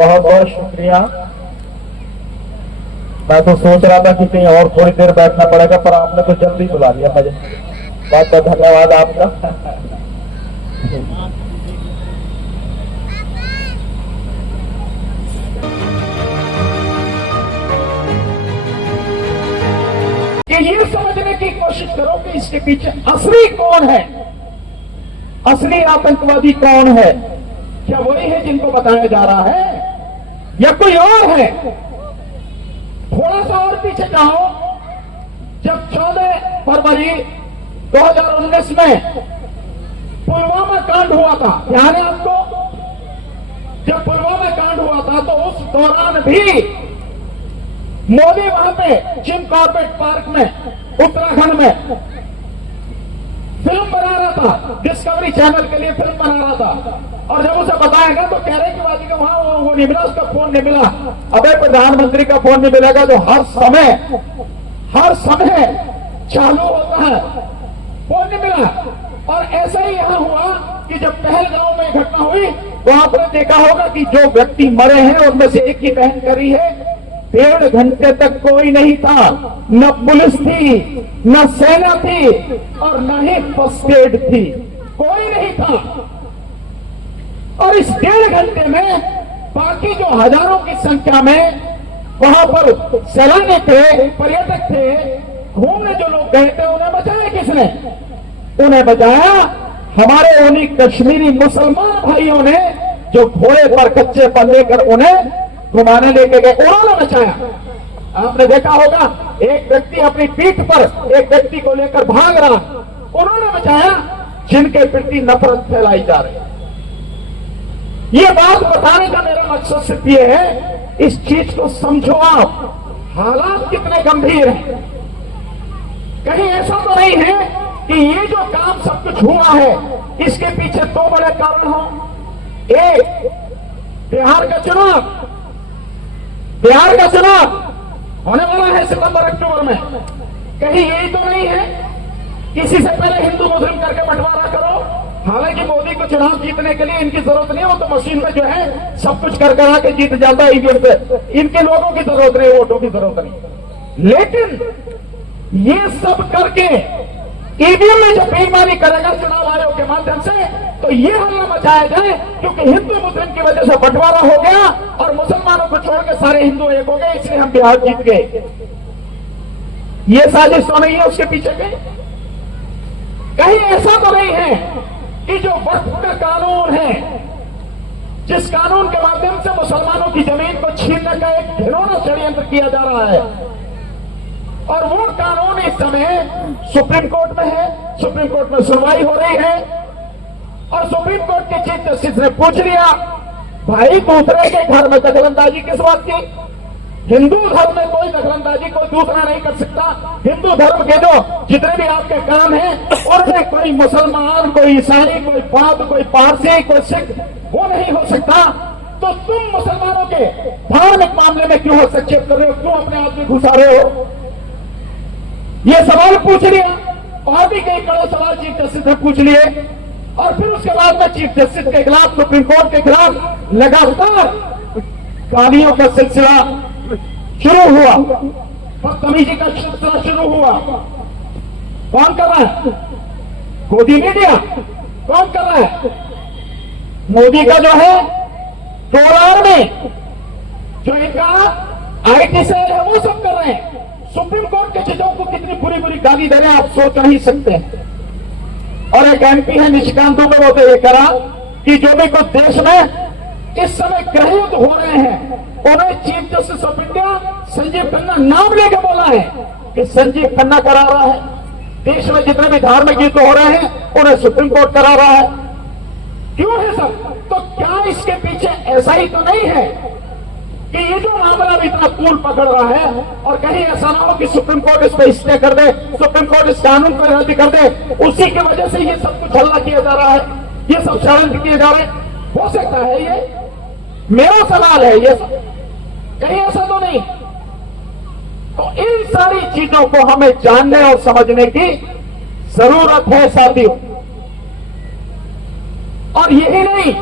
बहुत बहुत शुक्रिया। मैं तो सोच रहा था कि कहीं और थोड़ी देर बैठना पड़ेगा, पर आपने तो जल्दी बुला लिया मुझे। बहुत बहुत धन्यवाद आपका। कि ये समझने की कोशिश करो कि इसके पीछे असली कौन है, असली आतंकवादी कौन है। क्या वही है जिनको बताया जा रहा है या कोई और है? थोड़ा सा और पीछे जाओ। जब 14 फरवरी 2019 में पुलवामा कांड हुआ था, ध्यान है आपको? जब पुलवामा कांड हुआ था तो उस दौरान भी मोदी वहां पे जिम कॉर्बेट पार्क में उत्तराखंड में फिल्म बना रहा था, डिस्कवरी चैनल के लिए फिल्म बना रहा था। और जब उसे बताया गया तो कह रहे कि बाजी का वहां वो नहीं मिला, उसका फोन नहीं मिला। अबे प्रधानमंत्री का फोन नहीं मिलेगा जो हर समय चालू होता है, फोन नहीं मिला। और ऐसा ही यहां हुआ कि जब पहलगांव में घटना हुई तो आपने देखा होगा कि जो व्यक्ति मरे हैं उनमें से एक ही बहन करी है। 1.5 घंटे तक कोई नहीं था, न पुलिस थी, न सेना थी और न ही फर्स्ट एड थी, कोई नहीं था। और इस 1.5 घंटे में बाकी जो हजारों की संख्या में वहां पर सैलानी थे, पर्यटक थे, घूमने जो लोग गए थे, उन्हें बचाया किसने? उन्हें बचाया हमारे उन्हीं कश्मीरी मुसलमान भाइयों ने, जो घोड़े पर कच्चे पर लेकर उन्हें घुमाने लेके गए, उन्होंने बचाया। आपने देखा होगा एक व्यक्ति अपनी पीठ पर एक व्यक्ति को लेकर भाग रहा, उन्होंने बचाया, जिनके प्रति नफरत फैलाई जा रही है। ये बात बताने का मेरा मकसद सिर्फ ये है, इस चीज को समझो आप, हालात कितने गंभीर हैं। कहीं ऐसा तो नहीं है कि ये जो काम सब कुछ हुआ है इसके पीछे 2 बड़े कारण हों। एक, बिहार का चुनाव होने वाला है सितंबर अक्टूबर में। कहीं यही तो नहीं है किसी से पहले हिंदू मुस्लिम करके बंटवारा करो। हालांकि मोदी को चुनाव जीतने के लिए इनकी जरूरत नहीं, वो तो मशीन में जो है सब कुछ कर करा के जीत जाता है ईवीएम पे। इनके लोगों की जरूरत नहीं, वोटों की जरूरत नहीं। लेकिन ये सब करके ईवीएम में जब बेईमानी करेगा चुनाव आयोग के माध्यम से, तो ये हल्ला मचाया जाए क्योंकि हिंदू मुस्लिम की वजह से बंटवारा हो गया और मुसलमानों को छोड़ के सारे हिंदू एक हो गए, इसलिए हम बिहार जीत गए। ये साजिश तो नहीं है उसके पीछे के? कहीं ऐसा तो नहीं है कि जो वक्फ का कानून है, जिस कानून के माध्यम से मुसलमानों की जमीन को छीनने का एक घिनौना षड्यंत्र किया जा रहा है, और वो कानून इस समय सुप्रीम कोर्ट में है, सुप्रीम कोर्ट में सुनवाई हो रही है। और सुप्रीम कोर्ट के चीफ जस्टिस ने पूछ लिया, भाई दूसरे के घर में दखलंदाजी किस बात की? हिंदू धर्म में कोई दखलंदाजी कोई दूसरा नहीं कर सकता। हिंदू धर्म के जो जितने भी आपके काम हैं उनमें कोई मुसलमान, कोई ईसाई, कोई बौद्ध, कोई पारसी, कोई सिख वो नहीं हो सकता। तो तुम मुसलमानों के धार्मिक मामले में क्यों हस्तक्षेप कर रहे हो, क्यों अपने आदमी घुसा रहे हो? ये सवाल पूछ लिया। और भी कई कड़े सवाल चीफ जस्टिस ने पूछ लिए। और फिर उसके बाद में चीफ जस्टिस के खिलाफ, सुप्रीम कोर्ट के खिलाफ लगातार गालियों का सिलसिला शुरू हुआ, बदतमीजी का सिलसिला शुरू हुआ। कौन कर रहा है? मोदी मीडिया। कौन कर रहा है? मोदी का जो है टोलार में जो इनका आईटी सेल है वो सब कर रहे हैं। सुप्रीम कोर्ट के जजों को कितनी बुरी बुरी गाली दे रहे हैं आप सोच नहीं सकते। और एक एमपी है निशिकांत दुबे, वो तो ये करा कि जो भी कुछ देश में इस समय गृहयुद्ध हो रहे हैं उन्हें chief justice of India Sanjeev Khanna नाम लेके बोला है कि संजीव खन्ना करा रहा है। देश में जितने भी धार्मिक युद्ध हो रहे हैं उन्हें सुप्रीम कोर्ट करा रहा है। क्यों है सब? तो क्या इसके पीछे ऐसा ही तो नहीं है कि ये जो मामला भी इतना तूल पकड़ रहा है और कहीं ऐसा ना हो कि सुप्रीम कोर्ट इस पर स्टे कर दे, सुप्रीम कोर्ट इस कानून को रद्द कर दे, उसी की वजह से ये सब कुछ हल्ला किया जा रहा है, ये सब षड्यंत्र किए जा रहे हैं। हो सकता है ये, मेरा सवाल है, ये सब कहीं ऐसा तो नहीं। तो इन सारी चीजों को हमें जानने और समझने की जरूरत है साथियों। और यही नहीं,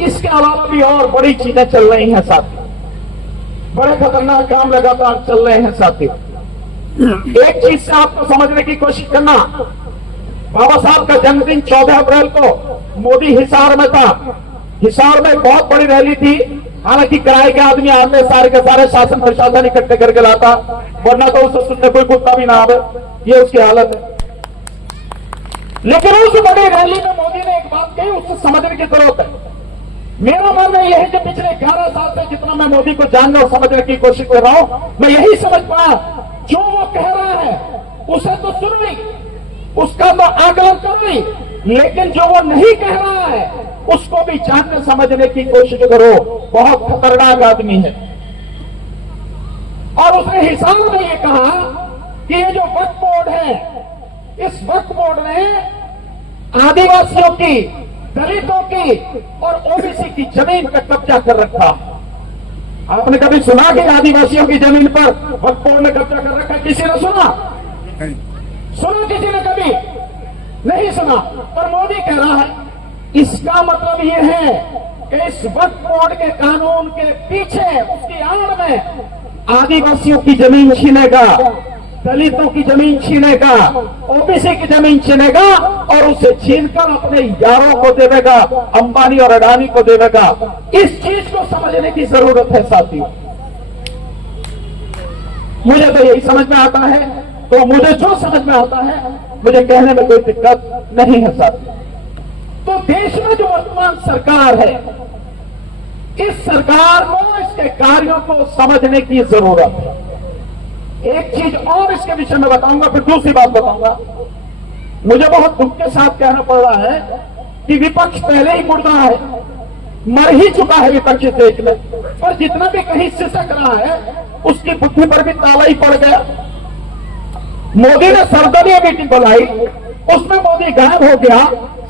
इसके अलावा भी और बड़ी चीजें चल रही हैं साथी, बड़े खतरनाक काम लगातार चल रहे हैं साथी। एक चीज से आपको समझने की कोशिश करना, बाबा साहब का जन्मदिन 14 अप्रैल को मोदी हिसार में था। हिसार में बहुत बड़ी रैली थी, हालांकि किराए के आदमी आते सारे के सारे शासन प्रशासन इकट्ठे करके लाता, वरना तो उसे सुनने कोई कुत्ता भी ना आवे, ये उसकी हालत है। लेकिन उस बड़ी रैली में मोदी ने एक बात कही, उससे समझने की जरूरत है। मेरा मानना यह है कि पिछले 11 साल से जितना मैं मोदी को जानने और समझने की कोशिश कर रहा हूं, मैं यही समझ पाया, जो वो कह रहा है उसे तो सुन ली, उसका तो आकलन कर ली, लेकिन जो वो नहीं कह रहा है उसको भी जानने समझने की कोशिश करो। बहुत खतरनाक आदमी है। और उसने हिसाब में ये कहा कि ये जो वक्फ बोर्ड है, इस वक्फ बोर्ड ने आदिवासियों की, दलितों की और ओबीसी की जमीन का कब्जा कर रखा। आपने कभी सुना कि आदिवासियों की जमीन पर वक्फ बोर्ड ने कब्जा कर रखा? किसी ने सुना? सुना किसी ने? कभी नहीं सुना। और मोदी कह रहा है, इसका मतलब यह है कि इस वक्फ बोर्ड के कानून के पीछे, उसकी आड़ में आदिवासियों की जमीन छीनेगा, दलितों की जमीन छीनेगा, ओबीसी की जमीन छीनेगा और उसे छीनकर अपने यारों को देगा, अंबानी और अडानी को देगा। इस चीज को समझने की जरूरत है साथियों। मुझे तो यही समझ में आता है, तो मुझे जो समझ में आता है मुझे कहने में कोई दिक्कत नहीं है साथियों। तो देश में जो वर्तमान सरकार है, इस सरकार को, इसके कार्यों को समझने की जरूरत है। एक चीज और इसके विषय में बताऊंगा, फिर दूसरी बात बताऊंगा। मुझे बहुत दुख के साथ कहना पड़ रहा है कि विपक्ष पहले ही मुर्दा है, मर ही चुका है विपक्ष देश में, और जितना भी कहीं सिसक रहा है उसकी बुद्धि पर भी ताला ही पड़ गया। मोदी ने सर्वदलीय मीटिंग बुलाई, उसमें मोदी गायब हो गया,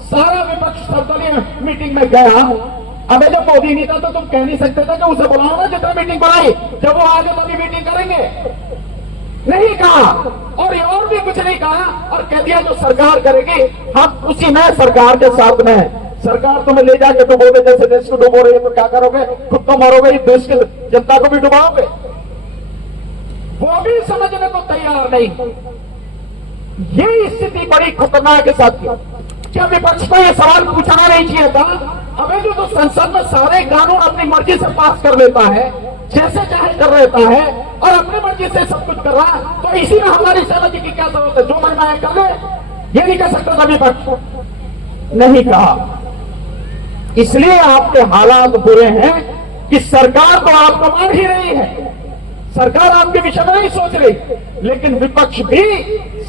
सारा विपक्ष सर्वदलीय मीटिंग में गया। अबे जब मोदी नहीं था तो तुम कह नहीं सकते थे कि उसे बुलाओ ना, जितना मीटिंग बुलाई, जब वो आगे तभी मीटिंग करेंगे। नहीं कहा, और भी कुछ नहीं कहा, और कह दिया जो सरकार करेगी हम उसी में सरकार के साथ में है। सरकार तुम्हें ले जाके डुबोगे, जैसे देश को डुबो रही है, तो क्या करोगे? खुद तो मरोगे, देश की जनता को भी डुबाओगे। वो भी समझने को तैयार नहीं। ये स्थिति बड़ी खतरनाक है साथियों। क्या विपक्ष को यह सवाल पूछना नहीं चाहिए था? अबे जो संसद में सारे कानून अपनी मर्जी से पास कर लेता है, जैसे चाहे कर लेता है, और अपनी मर्जी से सब कुछ कर रहा है, तो इसी में हमारी सहमति की क्या जरूरत है? जो मन में आए कर ले, ये नहीं कह सकता था विपक्ष। नहीं कहा। इसलिए आपके हालात बुरे हैं कि सरकार तो आपको मान ही रही है, सरकार आपके विषय में नहीं सोच रही, लेकिन विपक्ष भी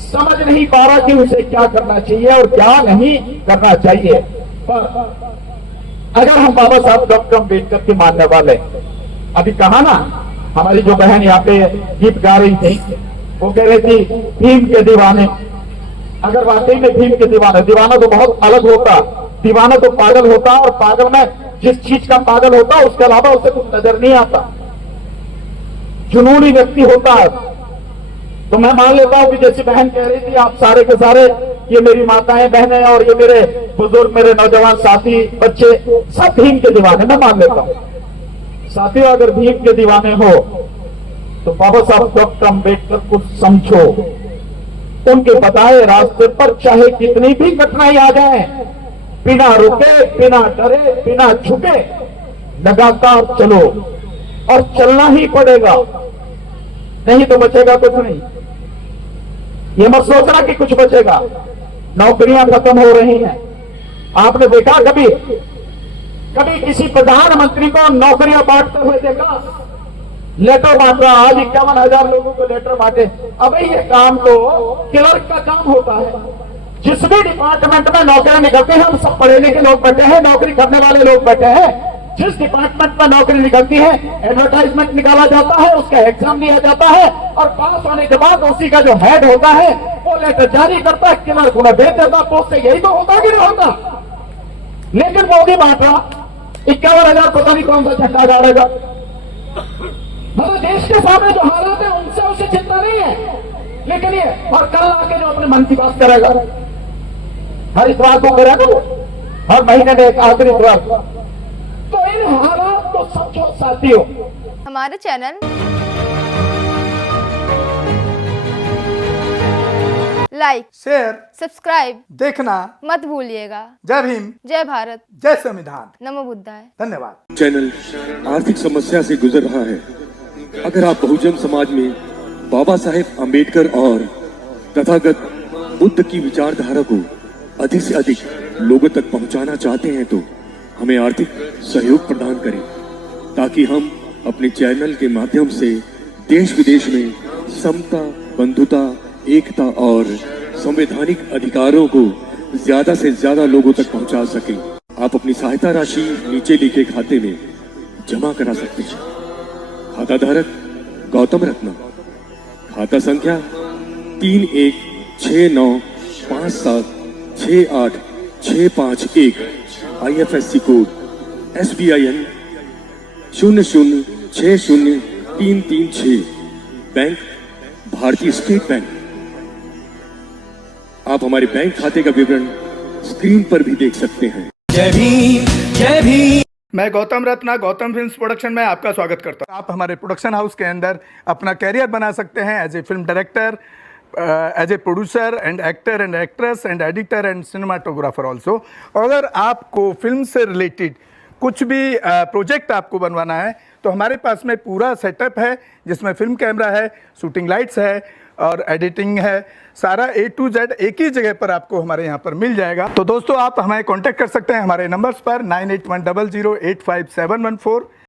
समझ नहीं पा रहा कि उसे क्या करना चाहिए और क्या नहीं करना चाहिए। पर अगर हम बाबा साहब डॉक्टर अम्बेडकर के मानने वाले, अभी कहा ना, हमारी जो बहन यहाँ पे गीत गा रही थी, वो कह रही थी भीम के दीवाने। अगर वाकई में भीम के दीवाने, दीवाना तो बहुत अलग होता, दीवाना तो पागल होता, और पागल में जिस चीज का पागल होता उसके अलावा उसे कुछ नजर नहीं आता, जुनूनी व्यक्ति होता है। तो मैं मान लेता हूं कि जैसी बहन कह रही थी, आप सारे के सारे, ये मेरी माताएं बहनें और ये मेरे बुजुर्ग, मेरे नौजवान साथी, बच्चे, सब भीम के दीवाने, मैं मान लेता हूं। साथियों, अगर भीम के दीवाने हो तो बाबा साहब डॉक्टर अम्बेडकर को समझो। उनके बताए रास्ते पर चाहे कितनी भी कठिनाई आ जाए, बिना रुके, बिना डरे, बिना झुके लगातार चलो, और चलना ही पड़ेगा, नहीं तो बचेगा कुछ नहीं। ये मत सोचना कि कुछ बचेगा। नौकरियां खत्म हो रही हैं। आपने देखा कभी किसी प्रधानमंत्री को नौकरियां बांटते हुए देखा? लेटर बांट रहा, आज 51,000 लोगों को लेटर बांटे। अब ये काम तो क्लर्क का काम होता है। जिस भी डिपार्टमेंट में नौकरियां निकलती हैं, हम सब पढ़े लिखे लोग बैठे हैं, नौकरी करने वाले लोग बैठे हैं। जिस डिपार्टमेंट में नौकरी निकलती है, एडवर्टाइजमेंट निकाला जाता है, उसका एग्जाम लिया जाता है, और पास होने के बाद उसी का जो हेड होता है वो लेटर जारी करता है, क्लर्क उन्हें भेज देता। पोस्ट से यही तो होता कि नहीं होता? लेकिन मोदी बांट रहा, 51,000 पता नहीं कौन सा झंडा गाड़ेगा। मतलब देश के सामने जो हालात है उनसे उसे चिंता नहीं है, लेकिन ये और कल आके जो अपने मन की बात करेगा, हर इतवार को करेगा, हर महीने में एक आखिरी इतवार। हालात को समझो साथियों। हमारे चैनल लाइक, शेयर, सब्सक्राइब देखना मत भूलिएगा। जय भीम, जय भारत, जय संविधान, नमो बुद्धाय। धन्यवाद। चैनल आर्थिक समस्या से गुजर रहा है। अगर आप बहुजन समाज में बाबा साहेब आम्बेडकर और तथागत बुद्ध की विचारधारा को अधिक से अधिक लोगों तक पहुंचाना चाहते हैं तो हमें आर्थिक सहयोग प्रदान करें, ताकि हम अपने चैनल के माध्यम से देश विदेश में समता, बंधुता, एकता और संवैधानिक अधिकारों को ज्यादा से ज्यादा लोगों तक पहुंचा सकें। आप अपनी सहायता राशि नीचे लिखे खाते में जमा करा सकते हैं। खाता धारक गौतम रत्न, खाता संख्या 3169576865 IFSC कोड SBIN 0060336, बैंक भारतीय स्टेट बैंक। आप हमारे बैंक खाते का विवरण स्क्रीन पर भी देख सकते हैं। जय भीम, जय भीम। मैं गौतम रत्ना, गौतम फिल्म्स प्रोडक्शन में आपका स्वागत करता हूं। आप हमारे प्रोडक्शन हाउस के अंदर अपना कैरियर बना सकते हैं as a film director, as a producer and actor and actress and editor and cinematographer also. अगर आपको फिल्म से रिलेटेड कुछ भी प्रोजेक्ट आपको बनवाना है तो हमारे पास में पूरा सेटअप है, जिसमें फिल्म कैमरा है, शूटिंग लाइट्स है और एडिटिंग है। सारा A to Z एक ही जगह पर आपको हमारे यहाँ पर मिल जाएगा। तो दोस्तों, आप हमें कांटेक्ट कर सकते हैं हमारे नंबर्स पर 9810085714